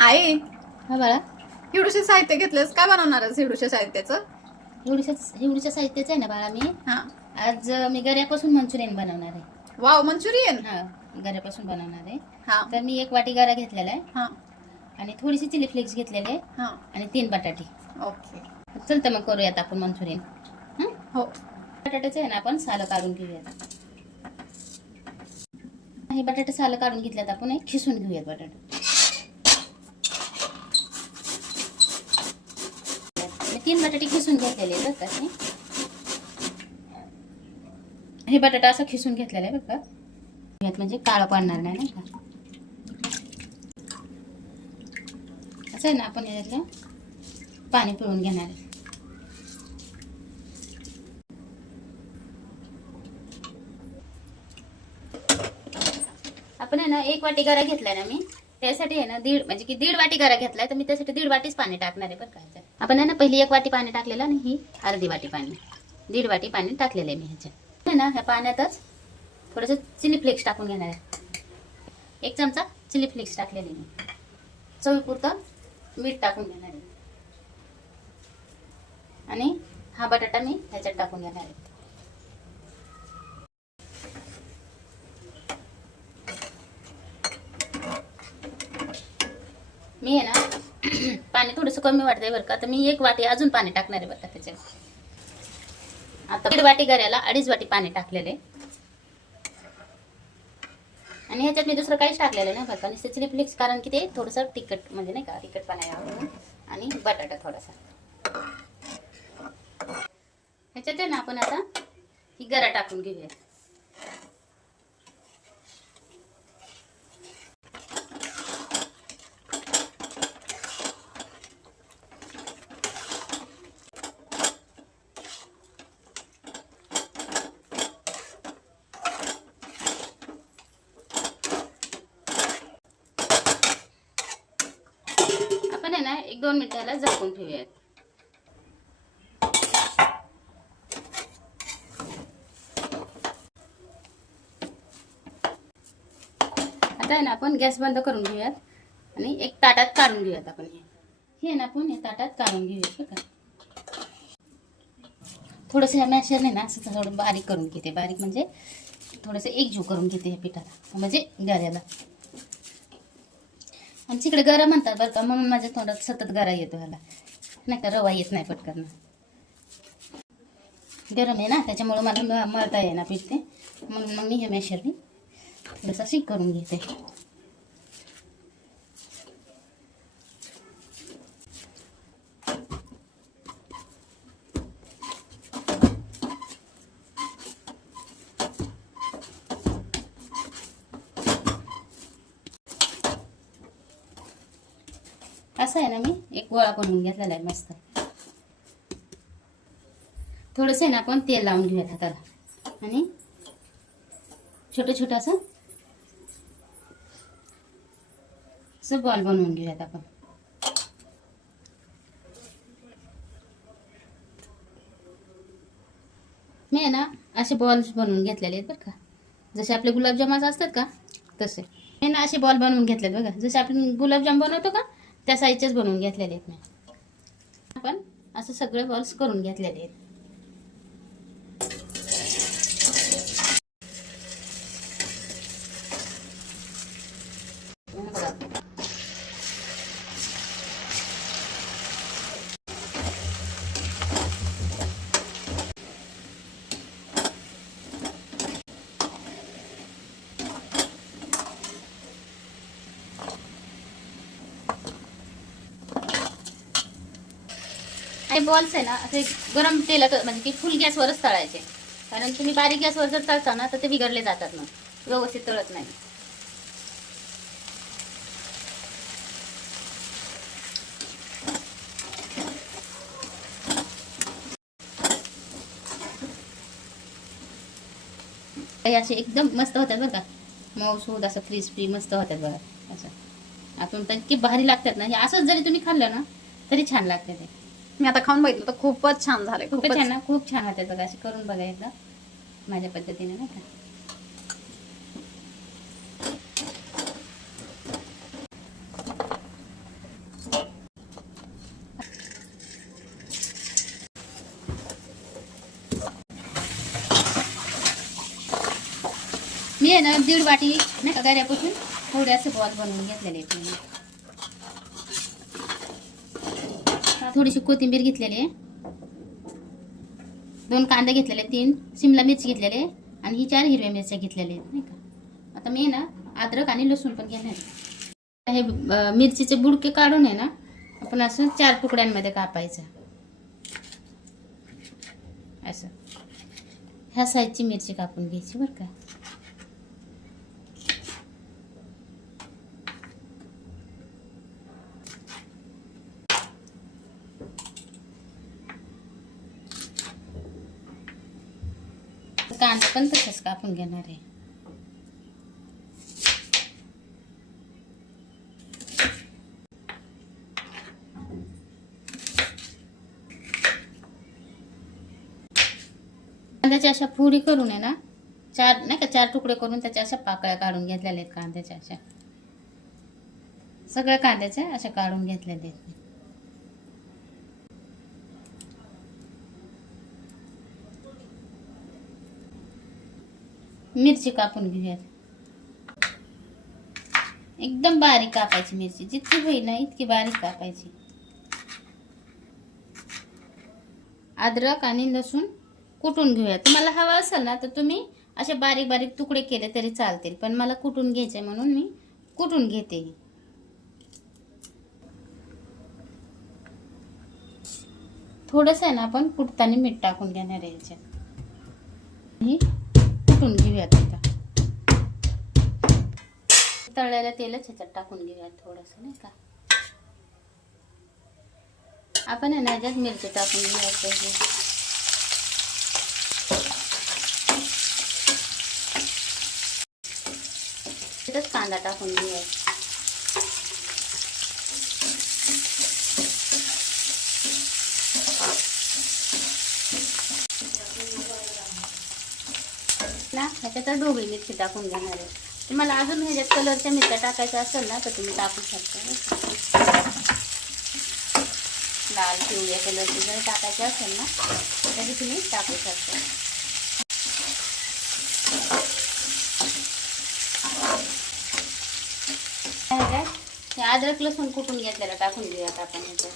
आई, हा बाळा, एवढूशे साहित्य घेतलंस, काय बनवणार आहेस एवढूशे साहित्याचं? एवढीच्या साहित्याचं आहे ना बाळा. मी हा. आज मी गऱ्यापासून मंचुरियन बनवणार आहे. Wow, Manchurian. हा, गऱ्यापासून बनवणार आहे. हा. तर मी 1 वाटी गरा घेतलेला आहे हा. आणि थोडीशी चिली फ्लेक्स घेतलेले हा. आणि 3 बटाटे. ओके. चल तर मग करूयात आपण मंचुरियन. हो. बटाट्याचं आहे ना आपण सालं काढून घेऊयात. हे बटाटे सालं काढून घेतल्यात आपण, एक खिसून घेऊयात बटाटे. मी 3 बटाटे खिसून घेतलेले आहेत बरं का. हे बटाटा असं खिसून घेतलेला आहे बरं का. यात म्हणजे काळं पडणार नाही का. असं आहे ना, आपण याच्यातलं पाणी पिळून घेणार आहे. आपण आहे ना 1 वाटी गरा घेतलाय ना मी, त्यासाठी आहे ना म्हणजे की 1.5 वाटी गरा घेतलाय, तर मी त्यासाठी 1.5 वाटीच पाणी टाकणार आहे बरं का. आपण आहे ना पहिली 1 वाटी पाणी टाकलेलं आणि ही अर्धी वाटी पाणी, 1.5 वाटी पाणी टाकलेलं आहे मी ह्याच्यात. आहे ना ह्या पाण्यातच थोडंसं चिली फ्लेक्स टाकून घेणार आहे. 1 चमचा चिली फ्लेक्स टाकलेली मी. चवीपुरतं मीठ टाकून घेणार आहे आणि हा बटाटा मी ह्याच्यात टाकून घेणार आहे. मी आहे ना पाणी थोडंसं कमी वाटतंय बरं का, तर मी 1 वाटी अजून पाणी टाकणार आहे बरं का त्याच्यात. आता 1.5 वाटी गऱ्याला 2.5 वाटी पाणी टाकलेले आणि ह्याच्यात मी दुसरं काहीच टाकलेलं नाही बरं का. नुसतं चिली फ्लेक्स, कारण की ते थोडंसं तिखट म्हणजे नाही का, तिखटपणा यावं आणि बटाटा थोडासा. ह्याच्यात आहे ना आपण आता ही गरा टाकून घेऊया. आपण आहे ना 1-2 मिनिटाला झाकून ठेवूयात. आता आहे ना आपण गॅस बंद करून घेऊयात आणि एक ताटात काढून घेऊयात. आपण हे ना आपण हे ताटात काढून घेऊयात बरं का. थोडंसं ह्या मॅशरने ना असं थोडं बारीक करून घेते. बारीक म्हणजे थोडंसं एकजीव करून घेते ह्या पिठाला, म्हणजे गऱ्याला. आमच्याकडे गरा म्हणतात बरं का, म्हणून माझ्या तोंडात सतत गरा येतो ह्याला, नाही का रवा येत नाही पटकन. गरम आहे ना त्याच्यामुळं मला मळता येईना पीठ ते, म्हणून मग मी हे मॅशरने थोडंसं शिक करून घेते. असं आहे ना, मी एक गोळा बनवून घेतलेला आहे मस्त. थोडंसं आहे ना आपण तेल लावून घेऊयात हाताला आणि छोटं छोटं असं बॉल बनवून घेऊयात आपण. मी आहे ना असे बॉल्स बनवून घेतलेले आहेत बरं का, जसे आपले गुलाबजाम असतात का तसे. मी ना असे बॉल बनवून घेतलेत बघा, जसे आपण गुलाबजाम बनवतो का त्या साईजचेच बनवून घेतलेले आहेत मी. आपण असं सगळे बॉल्स करून घेतलेले आहेत. हे बॉल्स आहे ना असे गरम तेलात, म्हणजे की फुल गॅसवरच तळायचे, कारण तुम्ही बारीक गॅसवर जर तळता ना तर ते बिघडले जातात, ना व्यवस्थित तळत नाही. हे असे एकदम मस्त होतात बघा, मऊसूद असं क्रिस्पी मस्त होतात बघा. असं आपण तर इतकी भारी लागतात ना, हे असंच जरी तुम्ही खाल्लं ना तरी छान लागतं ते. मी आता खाऊन बघितलं तर खूपच छान झाले. खूपच छान ना, खूप छान होतात बघा. असे करून बघा एकदा माझ्या पद्धतीने नाही का. मी आहे ना 1.5 वाटी नाही का गऱ्यापासून थोडे असे बॉल बनवून घेतलेले आहेत मी. थोडीशी कोथिंबीर घेतलेली आहे, 2 कांदे घेतलेले, 3 शिमला मिरची घेतलेले आणि ही 4 हिरव्या मिरच्या घेतलेल्या आहेत नाही का. आता मी ना अद्रक आणि लसूण पण घेणार आहे. हे मिरचीचे बुडके काढून आहे ना आपण असं 4 तुकड्यांमध्ये कापायचं असं. ह्या साईजची मिरची कापून घ्यायची बरं का. कांदा पण तसंच कापून घेणार आहे. कांद्याच्या अशा फोडी करून आहे ना 4 नाही का 4 तुकडे करून त्याच्या अशा पाकळ्या काढून घेतलेल्या आहेत कांद्याच्या. अशा सगळ्या कांद्याच्या अशा काढून घेतलेल्या आहेत. मिरची कापून घेऊयात. एकदम बारीक कापायची मिरची, जितकी होईल ना इतकी बारीक कापायची. अद्रक आणि लसूण कुटून घेऊया. तुम्हाला हवा असेल ना तर तुम्ही असे बारीक बारीक तुकडे केले तरी चालतील, पण मला कुटून घ्यायचे म्हणून मी कुटून घेते. थोडंसं आहे ना आपण कुटताना मीठ टाकून घेणार आहे याच्यात. हे कुटून घेऊयात. आता तळलेलं तेलच ह्याच्यात टाकून घेऊयात थोडंसं नाही का. आपण आहे ना ह्याच्यात मिरची टाकून घेऊयात पाहिजे. कांदा टाकून घेऊयात. ना ह्याच्यात ढोबळी मिरची टाकून घेणार आहे. तुम्हाला अजून ह्याच्यात कलरच्या मिरच्या टाकायच्या असेल ना तर तुम्ही टाकू शकता. लाल पिवळ्या कलरची जर टाकायची असेल ना तरी तुम्ही टाकू शकता. हे अद्रक लसूण कुटून घेतलेलं टाकून घेऊयात आपण ह्याच्यात.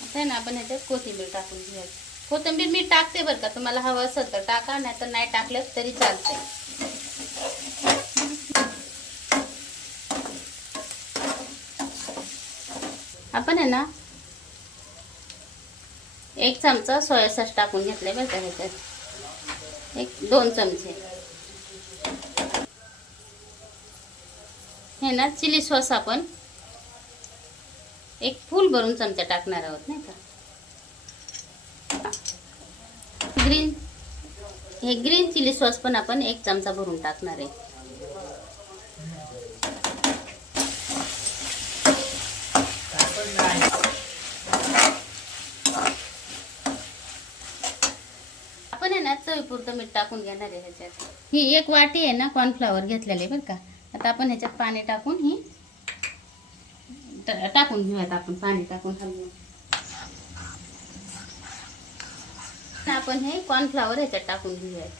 आता ना आपण ह्याच्यात कोथिंबीर टाकून घेऊयात. कोथिंबीर मी टाकते बरं का, तुम्हाला हवं असेल तर टाका, नाही तर नाही टाकलं तरी चालतंय. आपण आहे ना 1 चमचा सोया सॉस टाकून घेतलंय बरं का ह्याच्यात. 2 चमचे हे ना चिली सॉस आपण 1 फुल भरून चमचा टाकणार आहोत नाही का. ग्रीन चिली सॉस पण आपण 1 चमचा भरून टाकणार आहे. आपण आहे ना चवीपुरतं मीठ टाकून घेणार आहे ह्याच्यात. ही 1 वाटी आहे ना कॉर्नफ्लॉवर घेतलेले बरं का. आता आपण ह्याच्यात पाणी टाकून ही टाकून घेऊयात. आपण पाणी टाकून हलवून आपण हे कॉर्नफ्लॉवर ह्याच्यात टाकून घेऊयात.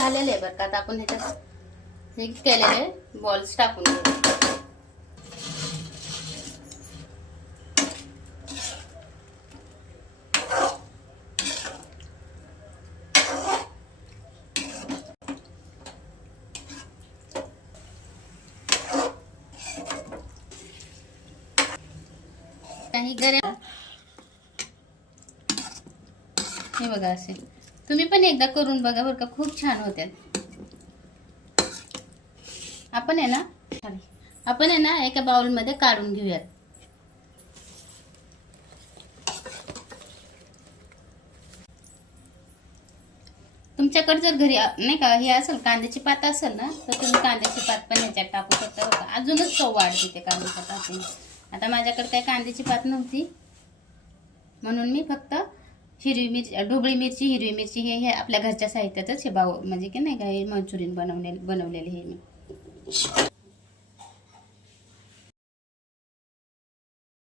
झालेले आहे बरं का. आता आपण ह्याच्यात हे केलेले बॉल्स टाकून घेऊयात. काही गऱ्या हे बघा असे तुम्ही पण एकदा करून बघा बरं का, खूप छान होतात. आपण आहे ना एका बाउल मध्ये काढून घेऊयात. तुमच्याकडे जर घरी नाही का हे असेल कांद्याची पात असेल ना तर तुम्ही कांद्याची पात पण ह्याच्यात टाकू शकता बघा. अजूनच चव वाढते ते कांद्याच्या पातीने. आता माझ्याकडे काही कांद्याची पात नव्हती म्हणून मी फक्त हिरवी मिरची, ढोबळी मिरची, हिरवी मिरची हे आपल्या घरच्या साहित्यातच हे म्हणजे की नाही का हे मंचुरियन बनवलेले हे मी.